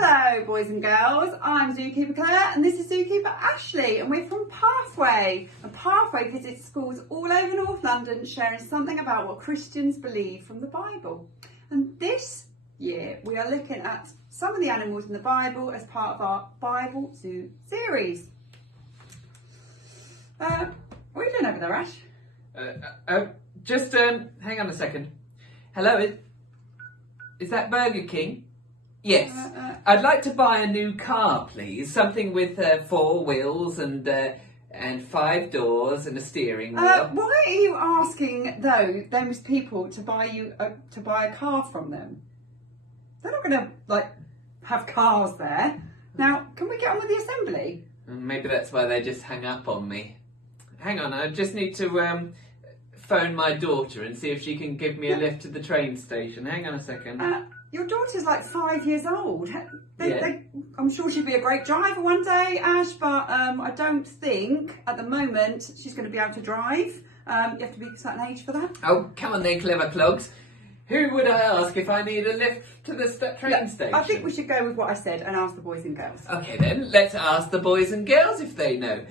Hello boys and girls, I'm Zookeeper Claire and this is Zookeeper Ashley and we're from Pathway. And Pathway visits schools all over North London sharing something about what Christians believe from the Bible. And this year we are looking at some of the animals in the Bible as part of our Bible Zoo series. What are you doing over there, Ash? Just hang on a second. Hello, is that Burger King? Yes. I'd like to buy a new car, please. Something with 4 wheels and 5 doors and a steering wheel. Why are you asking those people to buy a car from them? They're not going to have cars there. Now, can we get on with the assembly? Maybe that's why they just hung up on me. Hang on, I just need to phone my daughter and see if she can give me a lift to the train station. Hang on a second. Your daughter's like 5 years old. Yeah. I'm sure she'd be a great driver one day, Ash, but I don't think at the moment she's going to be able to drive. You have to be a certain age for that. Oh, come on then, clever clogs. Who would I ask if I need a lift to the train station? I think we should go with what I said and ask the boys and girls. Okay then, let's ask the boys and girls if they know.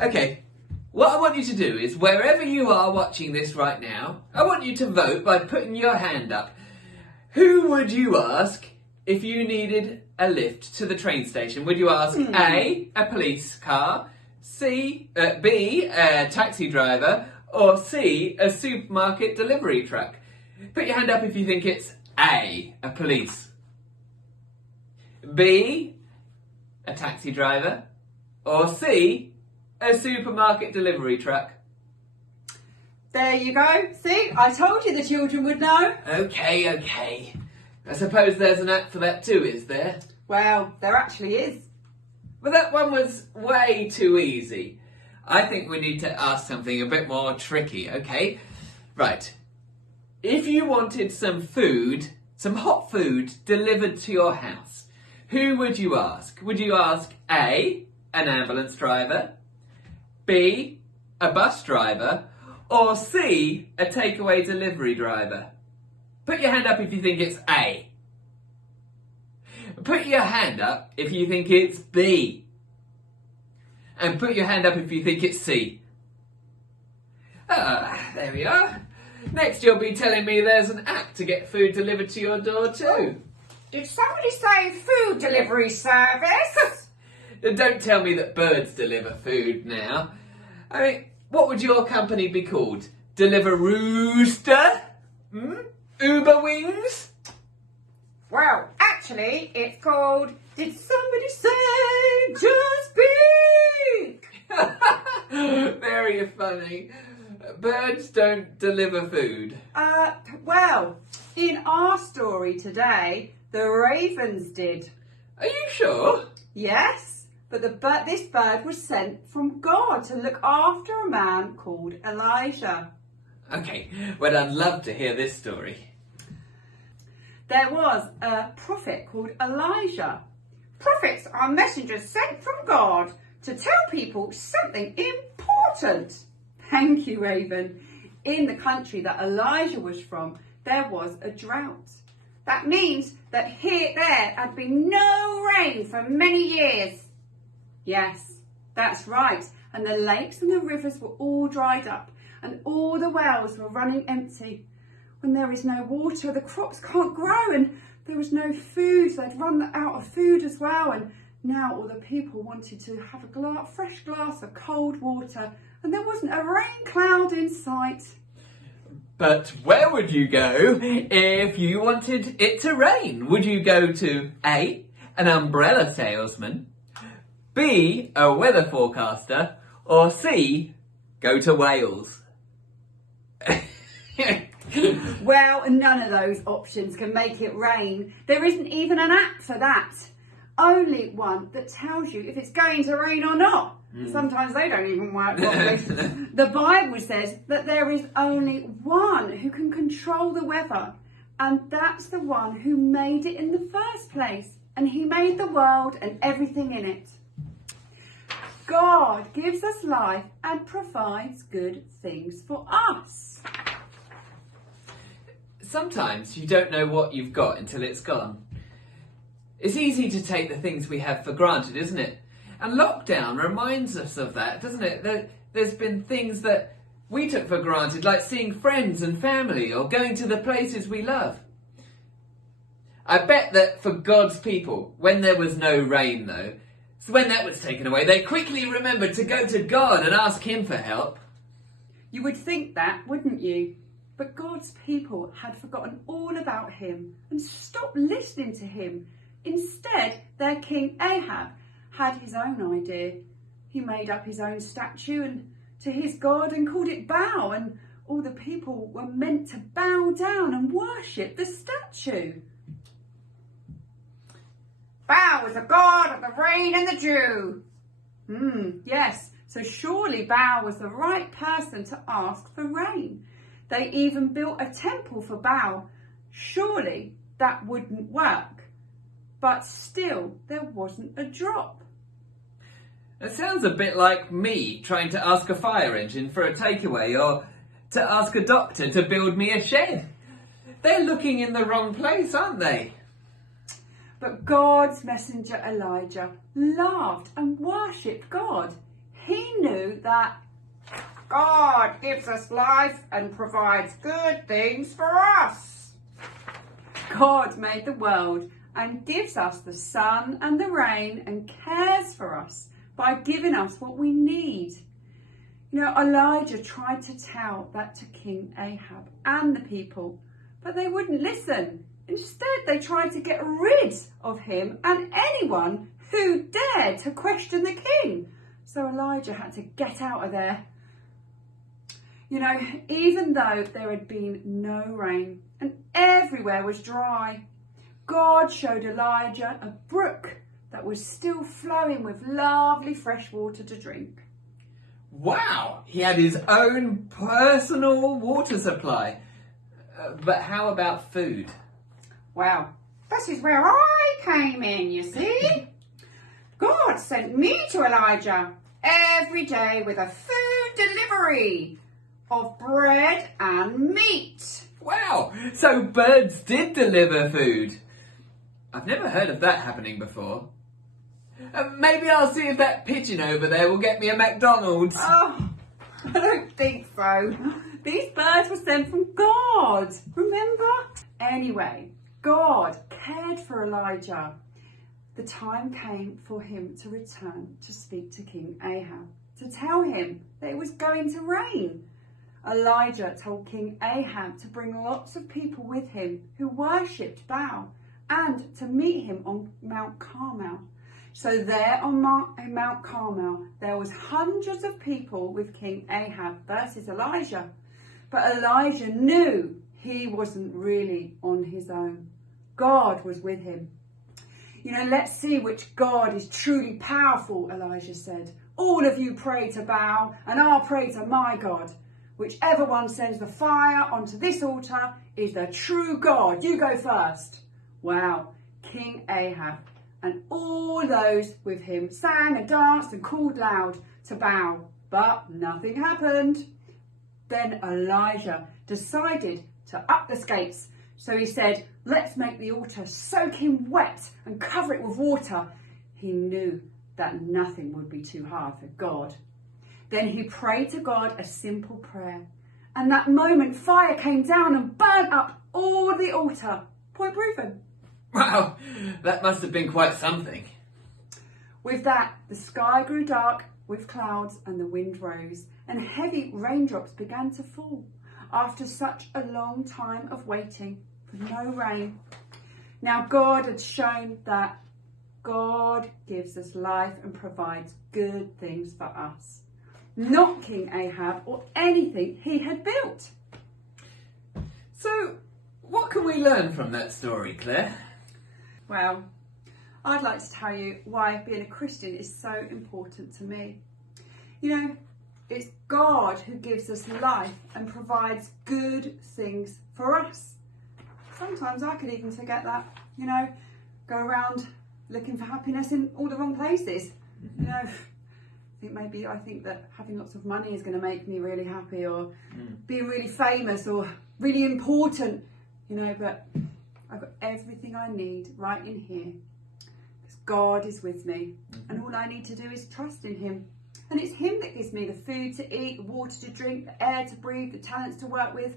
Okay, what I want you to do is, wherever you are watching this right now, I want you to vote by putting your hand up. Who would you ask if you needed a lift to the train station? Would you ask A, a police car, B, a taxi driver, or C, a supermarket delivery truck? Put your hand up if you think it's A, a police, B, a taxi driver, or C, a supermarket delivery truck. There you go. See, I told you the children would know. Okay. I suppose there's an app for that too, is there? Well, there actually is. But that one was way too easy. I think we need to ask something a bit more tricky, okay? Right. If you wanted some food, some hot food delivered to your house, who would you ask? Would you ask A, an ambulance driver, B, a bus driver, or C, a takeaway delivery driver? Put your hand up if you think it's A. Put your hand up if you think it's B. And put your hand up if you think it's C. There we are. Next you'll be telling me there's an app to get food delivered to your door too. Did somebody say food delivery service? Don't tell me that birds deliver food now. I mean, what would your company be called? Deliver Rooster? Uber Wings? Well, actually, it's called Did Somebody Say Just Speak? Very funny. Birds don't deliver food. Well, in our story today, the ravens did. Are you sure? Yes, but this bird was sent from God to look after a man called Elijah. Okay, well, I'd love to hear this story. There was a prophet called Elijah. Prophets are messengers sent from God to tell people something important. Thank you, Raven. In the country that Elijah was from, there was a drought. That means that there had been no rain for many years. Yes, that's right. And the lakes and the rivers were all dried up and all the wells were running empty. When there is no water, the crops can't grow and there was no food. So they'd run out of food as well. And now all the people wanted to have a fresh glass of cold water and there wasn't a rain cloud in sight. But where would you go if you wanted it to rain? Would you go to A, an umbrella salesman, B, a weather forecaster, or C, go to Wales? Well, none of those options can make it rain. There isn't even an app for that. Only one that tells you if it's going to rain or not. Sometimes they don't even work properly. The Bible says that there is only one who can control the weather, and that's the one who made it in the first place. And he made the world and everything in it. God gives us life and provides good things for us. Sometimes you don't know what you've got until it's gone. It's easy to take the things we have for granted, isn't it? And lockdown reminds us of that, doesn't it? There's been things that we took for granted, like seeing friends and family or going to the places we love. I bet that for God's people, when there was no rain though, so when that was taken away, they quickly remembered to go to God and ask him for help. You would think that, wouldn't you? But God's people had forgotten all about him and stopped listening to him. Instead, their king Ahab had his own idea. He made up his own statue and to his god and called it Baal, and all the people were meant to bow down and worship the statue. Baal was the god of the rain and the dew. Yes, so surely Baal was the right person to ask for rain. They even built a temple for Baal. Surely that wouldn't work. But still, there wasn't a drop. It sounds a bit like me trying to ask a fire engine for a takeaway or to ask a doctor to build me a shed. They're looking in the wrong place, aren't they? But God's messenger Elijah laughed and worshipped God. He knew that God gives us life and provides good things for us. God made the world and gives us the sun and the rain and cares for us by giving us what we need. You know, Elijah tried to tell that to King Ahab and the people, but they wouldn't listen. Instead, they tried to get rid of him and anyone who dared to question the king. So Elijah had to get out of there. You know, even though there had been no rain and everywhere was dry, God showed Elijah a brook that was still flowing with lovely fresh water to drink. Wow, he had his own personal water supply. But how about food? Well, this is where I came in, you see. God sent me to Elijah every day with a food delivery of bread and meat. Wow, so birds did deliver food. I've never heard of that happening before. Maybe I'll see if that pigeon over there will get me a McDonald's. Oh, I don't think so. These birds were sent from God, remember? Anyway, God cared for Elijah. The time came for him to return to speak to King Ahab, to tell him that it was going to rain. Elijah told King Ahab to bring lots of people with him who worshipped Baal and to meet him on Mount Carmel. So there on Mount Carmel, there was hundreds of people with King Ahab versus Elijah. But Elijah knew he wasn't really on his own. God was with him. You know, let's see which God is truly powerful, Elijah said. All of you pray to Baal and I'll pray to my God. Whichever one sends the fire onto this altar is the true God. You go first. Wow, King Ahab and all those with him sang and danced and called loud to Baal, but nothing happened. Then Elijah decided to up the skates. So he said, let's make the altar soaking wet and cover it with water. He knew that nothing would be too hard for God. Then he prayed to God a simple prayer. And that moment, fire came down and burnt up all the altar. Point proven. Wow, that must have been quite something. With that, the sky grew dark with clouds and the wind rose and heavy raindrops began to fall after such a long time of waiting for no rain. Now God had shown that God gives us life and provides good things for us, not King Ahab or anything he had built. So, what can we learn from that story, Claire? Well, I'd like to tell you why being a Christian is so important to me. You know, it's God who gives us life and provides good things for us. Sometimes I could even forget that, you know, go around looking for happiness in all the wrong places. You know, I think that having lots of money is going to make me really happy, or being really famous or really important, you know, but I've got everything I need right in here God is with me, and all I need to do is trust in him. And it's him that gives me the food to eat, the water to drink, the air to breathe, the talents to work with.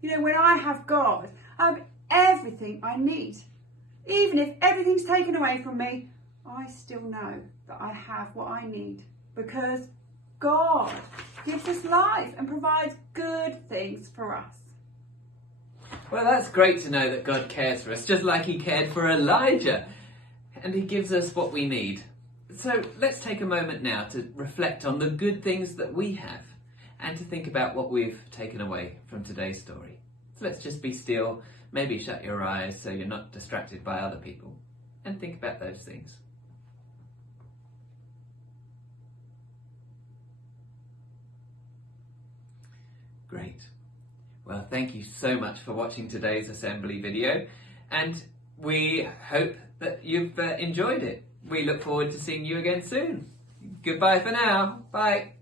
You know, when I have God, I have everything I need. Even if everything's taken away from me, I still know that I have what I need, because God gives us life and provides good things for us. Well, that's great to know that God cares for us, just like he cared for Elijah. And he gives us what we need. So let's take a moment now to reflect on the good things that we have and to think about what we've taken away from today's story. So let's just be still, maybe shut your eyes so you're not distracted by other people, and think about those things. Great. Well, thank you so much for watching today's assembly video, and we hope that you've enjoyed it. We look forward to seeing you again soon. Goodbye for now. Bye.